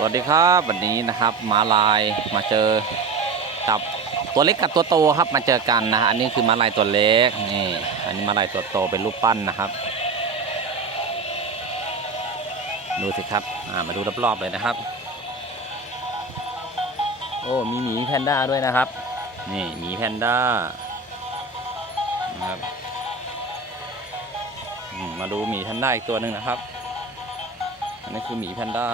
สวัสดีครับวันนี้นะครับมาลายมาเจอกับตัวเล็กกับตัวโตครับมาเจอกันนะฮะอันนี้คือมาลายตัวเล็กนี่อันนี้มาลายตัวโตเป็นรูปปั้นนะครับ ดูสิครับอ่ามาดูรอบๆเลยนะครับ โอ้มีหมีแพนด้าด้วยนะครับ นี่หมีแพนด้านะครับมมาดูหมีแพนด้าอีกตัวหนึ่งนะครับอันนี้คือหมีแพนด้า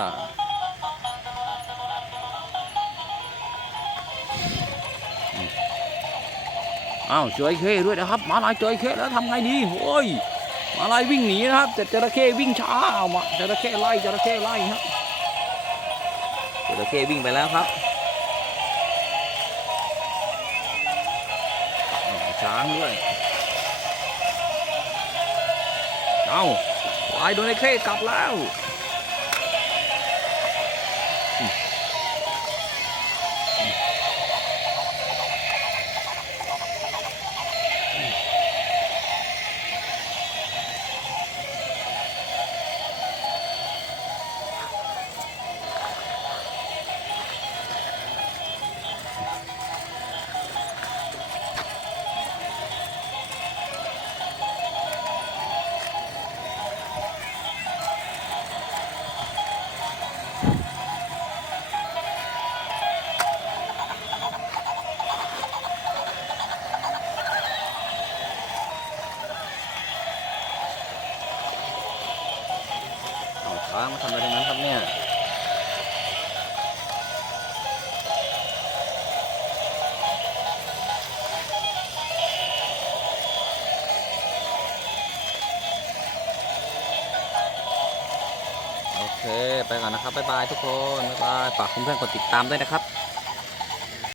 อ้าวเจอไอ้เข้ด้วยนะครับหมาลายเจอไอ้เข้แล้วทำไงดีโอ้ยหมาลายวิ่งหนีนะครับแต่จระเข้วิ่งช้าเอามาจระเข้ไล่จระเข้ไล่ครับจระเข้วิ่งไปแล้วครับอ้าวช้างด้วยเอ้าลายโดนไอ้เข้กลับแล้ว เอาช้างมาทำอะไรตรงนั้นครับเนี่ยโอเค ไปก่อนนะครับ บ๊ายบายทุกคน บ๊ายบาย ฝากเพื่อนๆกดติดตามด้วยนะครับ